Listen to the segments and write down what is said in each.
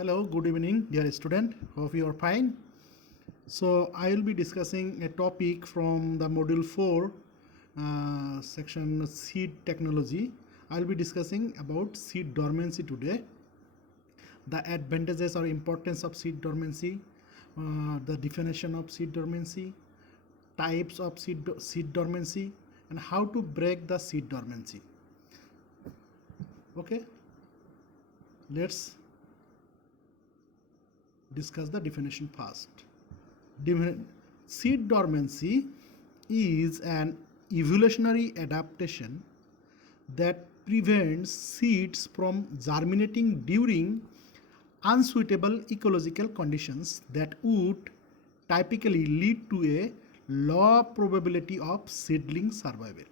Hello, good evening, dear student. Hope you are fine. So, I will be discussing a topic from the module 4, section seed technology. I will be discussing about seed dormancy today, the advantages or importance of seed dormancy, the definition of seed dormancy, types of seed dormancy, and how to break the seed dormancy. Okay, let's discuss the definition first. Seed dormancy is an evolutionary adaptation that prevents seeds from germinating during unsuitable ecological conditions that would typically lead to a low probability of seedling survival.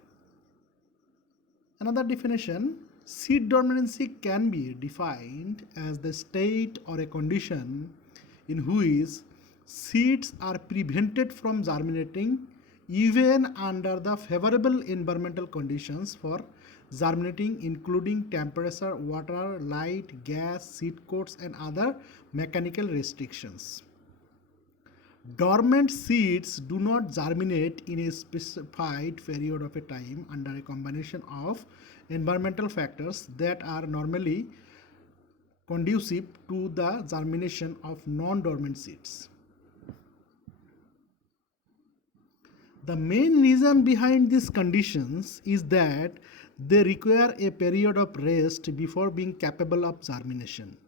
Another definition, seed dormancy can be defined as the state or a condition in which seeds are prevented from germinating even under the favorable environmental conditions for germinating, including temperature, water, light, gas, seed coats, and other mechanical restrictions. Dormant seeds do not germinate in a specified period of a time under a combination of environmental factors that are normally conducive to the germination of non-dormant seeds. The main reason behind these conditions is that they require a period of rest before being capable of germination.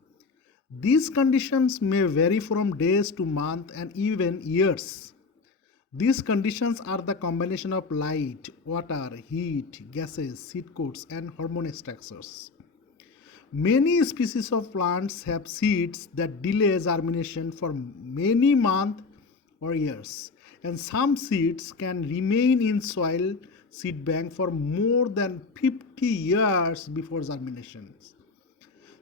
These conditions may vary from days to months and even years. These conditions are the combination of light, water, heat, gases, seed coats, and hormone structures. Many species of plants have seeds that delay germination for many months or years, and some seeds can remain in soil seed bank for more than 50 years before germination.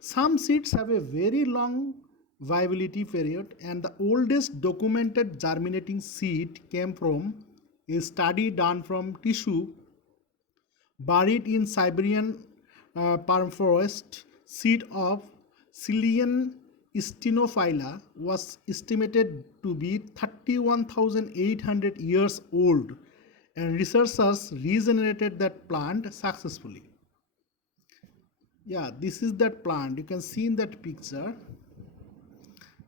Some seeds have a very long viability period, and the oldest documented germinating seed came from a study done from tissue buried in Siberian permafrost. Seed of Chilean Stenophylla was estimated to be 31,800 years old, and researchers regenerated that plant successfully. Yeah, this is that plant. You can see in that picture.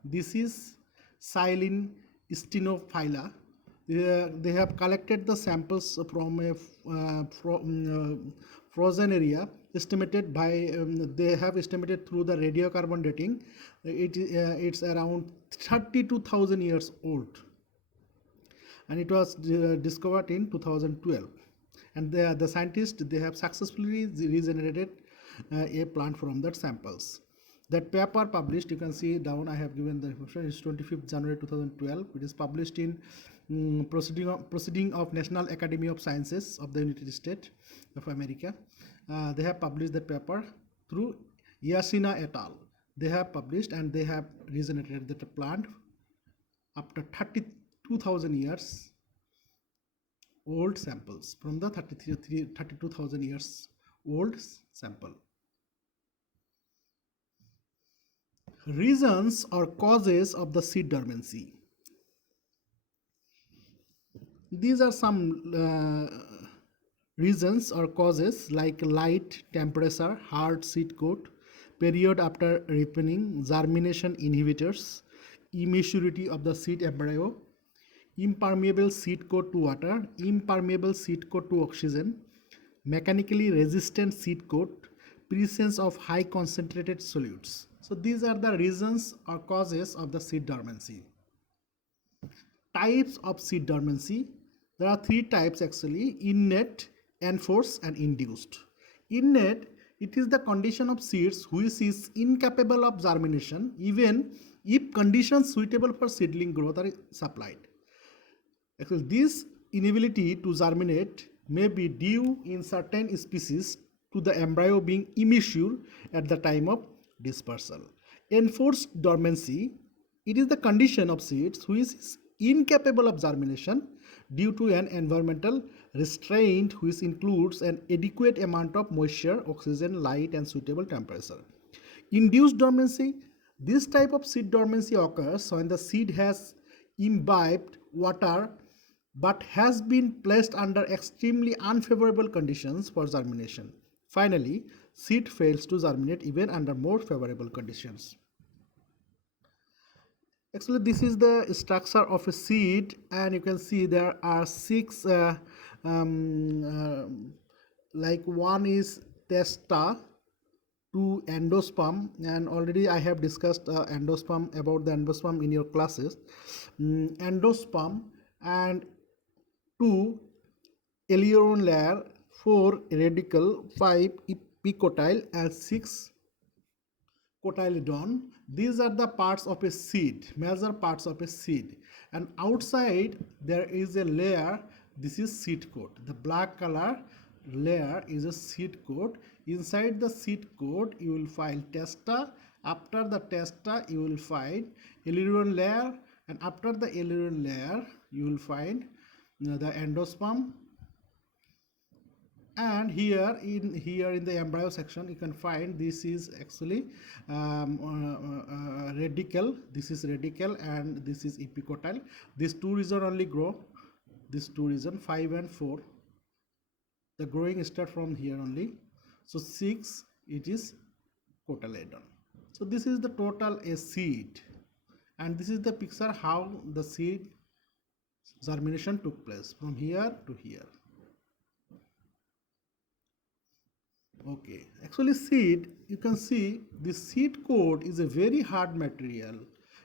This is Silene Stenophylla. They have collected the samples from a frozen area. Estimated by they have estimated through the radiocarbon dating. It's around 32,000 years old, and it was discovered in 2012. And the scientists, they have successfully regenerated a plant from that samples. That paper published, you can see down, I have given the information, is 25th January 2012. It is published in Proceeding of National Academy of Sciences of the United States of America. They have published that paper through Yasina et al. They have published, and they have regenerated that plant after 32,000 years old samples from the 32,000 years old sample. Reasons or causes of the seed dormancy. These are some reasons or causes like light, temperature, hard seed coat, period after ripening, germination inhibitors, immaturity of the seed embryo, impermeable seed coat to water, impermeable seed coat to oxygen, mechanically resistant seed coat, presence of high concentrated solutes. So these are the reasons or causes of the seed dormancy. Types of seed dormancy. There are three types actually: innate, enforced, and induced. Innate, it is the condition of seeds which is incapable of germination even if conditions suitable for seedling growth are supplied. Actually, this inability to germinate may be due in certain species to the embryo being immature at the time of dispersal. Enforced dormancy, it is the condition of seeds which is incapable of germination due to an environmental restraint which includes an adequate amount of moisture, oxygen, light, and suitable temperature. Induced dormancy, This type of seed dormancy occurs when the seed has imbibed water but has been placed under extremely unfavorable conditions for germination. Finally, seed fails to germinate even under more favorable conditions. Actually, this is the structure of a seed, and you can see there are six, um, like one is testa, two endosperm, and already I have discussed endosperm, about the endosperm in your classes. Endosperm, and two aileron layer, four radical, five epicotyle, and six cotyledon. These are the parts of a seed, major parts of a seed, and outside there is a layer. This is seed coat. The black color layer is a seed coat. Inside the seed coat you will find testa. After the testa you will find aileron layer, and after the aileron layer you will find the endosperm. And here in the embryo section you can find this is actually radical. This is radical and this is epicotyle. These two regions only grow. These two regions 5 and 4, the growing start from here only. So 6, it is cotyledon. So this is the total a seed, and this is the picture how the seed germination took place from here to here. Okay, actually seed, you can see the seed coat is a very hard material.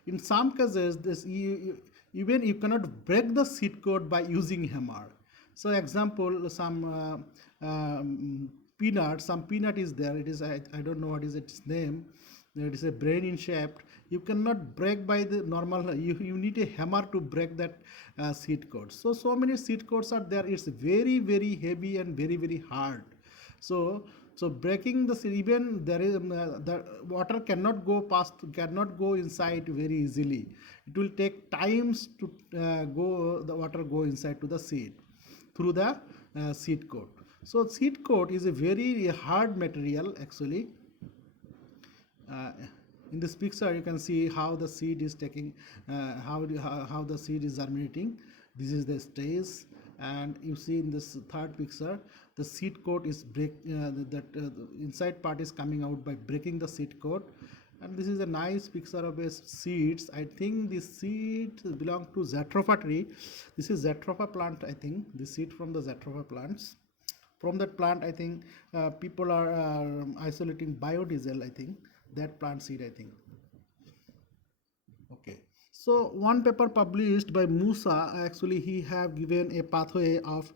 In some cases, even you cannot break the seed coat by using hammer. So example, some peanut is there. It is, I don't know what is its name. It is a brain in shape. You cannot break by the normal, you need a hammer to break that seed coat. So many seed coats are there. It's very, very heavy and very, very hard. So breaking the seed, even there is the water cannot go inside very easily. It will take times to the water go inside to the seed through the seed coat. So seed coat is a very hard material actually. In this picture you can see how the seed is taking, how the seed is germinating. This is the stage, and you see in this third picture the seed coat is the inside part is coming out by breaking the seed coat. And this is a nice picture of a seeds. I think this seed belong to Jatropha tree. This is Jatropha plant, I think. The seed from the Jatropha plants. From that plant, I think people are isolating biodiesel, I think. That plant seed, I think. Okay. So one paper published by Musa, actually he have given a pathway of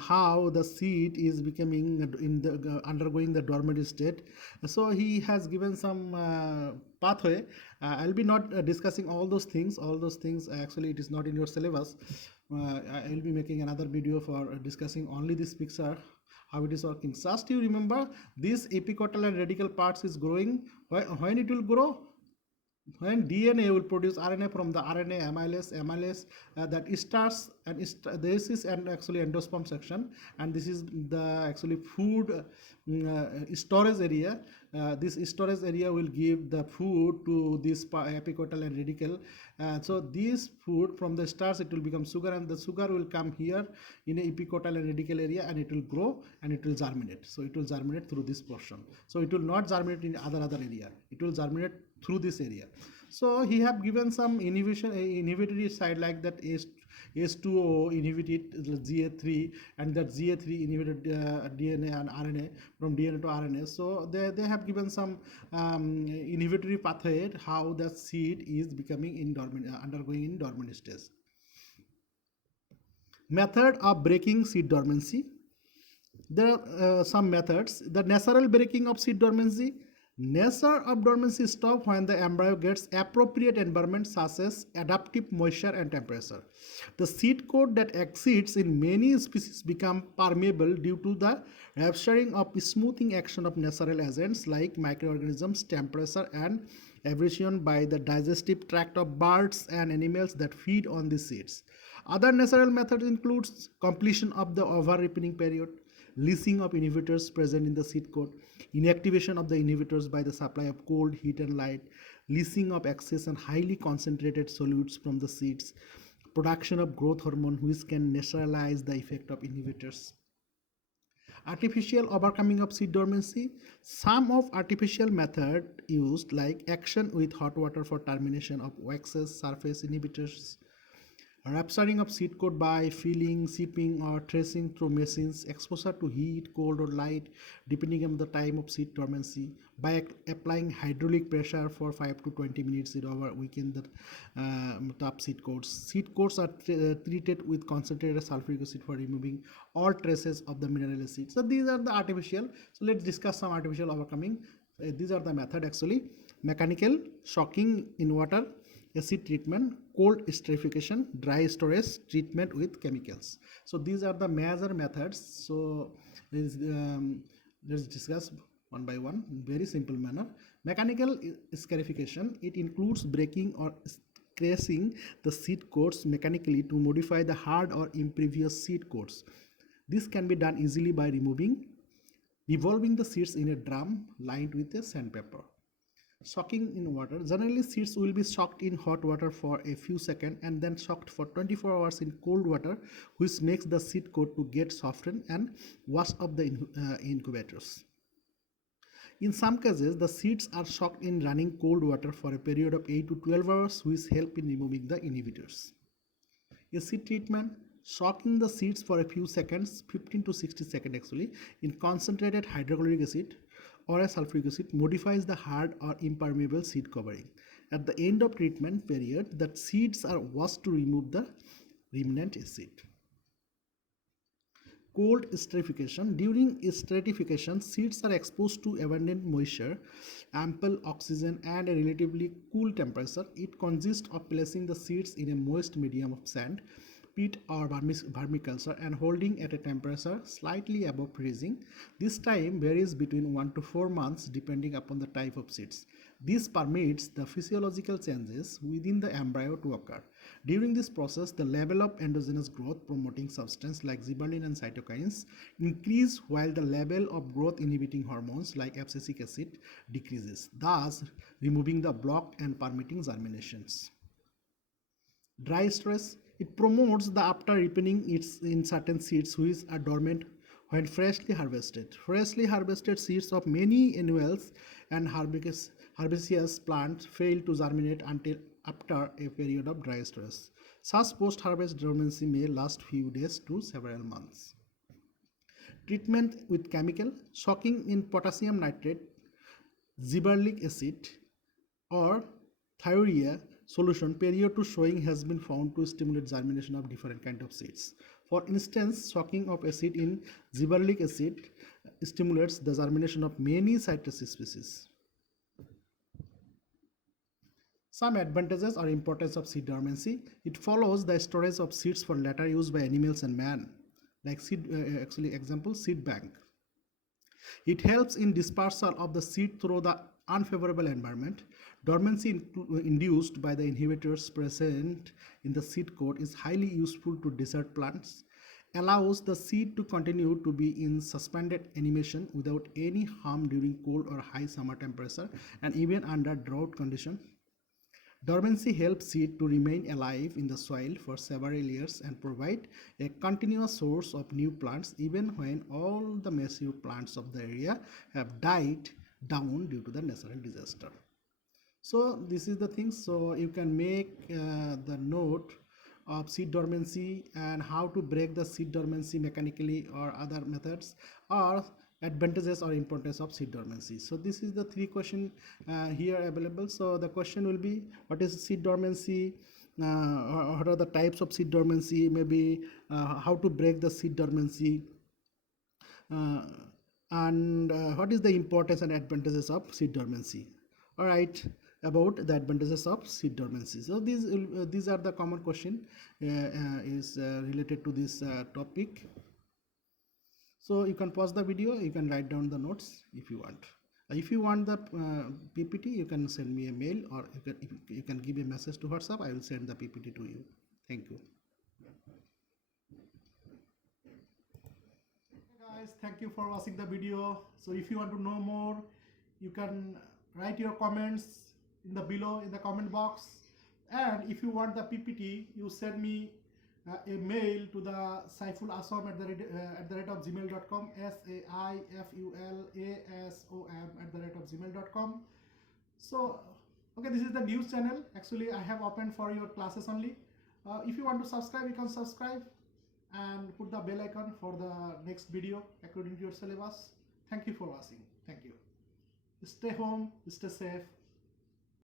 how the seed is becoming in the undergoing the dormant state. So he has given some pathway. I'll be not discussing all those things. All those things actually it is not in your syllabus. I'll be making another video for discussing only this picture, how it is working. Just you remember this epicotyl and radical parts is growing. When it will grow? When DNA will produce RNA from the RNA amylase that starts, and this is and actually endosperm section, and this is the actually food storage area. This storage area will give the food to this epicotyl and radical. So this food from the starch it will become sugar, and the sugar will come here in a epicotyl and radical area, and it will grow and it will germinate. So it will germinate through this portion. So it will not germinate in other area. It will germinate through this area. So he have given some inhibitory side like that H2O inhibited GA3, and that GA3 inhibited DNA and RNA from DNA to RNA. So they have given some inhibitory pathway how the seed is becoming in dormant, undergoing in dormant stage. Method of breaking seed dormancy. There are some methods. The natural breaking of seed dormancy. Nature of dormancy stops when the embryo gets appropriate environment such as adaptive moisture and temperature. The seed coat that exists in many species become permeable due to the rupturing of smoothing action of natural agents like microorganisms, temperature, and abrasion by the digestive tract of birds and animals that feed on the seeds. Other natural methods include completion of the over-ripening period, leaching of inhibitors present in the seed coat, inactivation of the inhibitors by the supply of cold, heat, and light, leaching of excess and highly concentrated solutes from the seeds, production of growth hormone which can neutralize the effect of inhibitors. Artificial overcoming of seed dormancy. Some of artificial method used like action with hot water for termination of waxes, surface inhibitors, rupturing of seed coat by filling, sipping, or tracing through machines, exposure to heat, cold, or light, depending on the time of seed dormancy, by applying hydraulic pressure for 5 to 20 minutes over weaken the top seed coats. Seed coats are treated with concentrated sulfuric acid for removing all traces of the mineral acid. So these are the artificial. So let's discuss some artificial overcoming. These are the method actually: mechanical, shocking in water, acid treatment, cold esterification, dry storage, treatment with chemicals. So these are the major methods. So let's discuss one by one in very simple manner. Mechanical esterification, it includes breaking or scratching the seed coats mechanically to modify the hard or impervious seed coats. This can be done easily by revolving the seeds in a drum lined with a sandpaper. Soaking in water. Generally, seeds will be soaked in hot water for a few seconds and then soaked for 24 hours in cold water, which makes the seed coat to get softened and wash up the incubators. In some cases, the seeds are soaked in running cold water for a period of 8 to 12 hours, which help in removing the inhibitors. Acid treatment. Soaking the seeds for a few seconds, 15 to 60 seconds actually, in concentrated hydrochloric acid or a sulfuric acid modifies the hard or impermeable seed covering. At the end of treatment period, the seeds are washed to remove the remnant acid. Cold esterification. During esterification, seeds are exposed to abundant moisture, ample oxygen, and a relatively cool temperature. It consists of placing the seeds in a moist medium of sand, peat, or vermiculture and holding at a temperature slightly above freezing. This time varies between 1 to 4 months depending upon the type of seeds. This permits the physiological changes within the embryo to occur. During this process, the level of endogenous growth promoting substance like gibberellin and cytokines increase while the level of growth inhibiting hormones like abscisic acid decreases, thus removing the block and permitting germinations. Dry stress, it promotes the after ripening its in certain seeds which are dormant when freshly harvested. Freshly harvested seeds of many annuals and herbaceous plants fail to germinate until after a period of dry stress. Such post-harvest dormancy may last few days to several months. Treatment with chemical, soaking in potassium nitrate, gibberellic acid, or thiourea solution prior to sowing has been found to stimulate germination of different kinds of seeds. For instance, soaking of acid in gibberellic acid stimulates the germination of many citrus species. Some advantages or importance of seed dormancy. It follows the storage of seeds for later use by animals and man, like example seed bank. It helps in dispersal of the seed through the unfavorable environment. Dormancy induced by the inhibitors present in the seed coat is highly useful to desert plants, allows the seed to continue to be in suspended animation without any harm during cold or high summer temperature and even under drought condition. Dormancy helps seed to remain alive in the soil for several years and provide a continuous source of new plants even when all the mature plants of the area have died down due to the natural disaster. So this is the thing. So you can make the note of seed dormancy and how to break the seed dormancy mechanically or other methods, or advantages or importance of seed dormancy. So this is the 3 question here available. So the question will be, what is seed dormancy, what are the types of seed dormancy, maybe how to break the seed dormancy, and what is the importance and advantages of seed dormancy. All right, about the advantages of seed dormancy. So these are the common question is related to this topic. So you can pause the video, you can write down the notes if you want. If you want the PPT, you can send me a mail, or you can give a message to WhatsApp. I will send the PPT to you. Thank you. Guys, thank you for watching the video. So if you want to know more, you can write your comments in the below in the comment box. And if you want the PPT, you send me a mail to the saifulassom at the rate of gmail.com, saifulassom@gmail.com. So okay, this is the news channel. Actually, I have opened for your classes only. If you want to subscribe, you can subscribe and put the bell icon for the next video according to your syllabus. Thank you for watching. Thank you. Stay home, stay safe.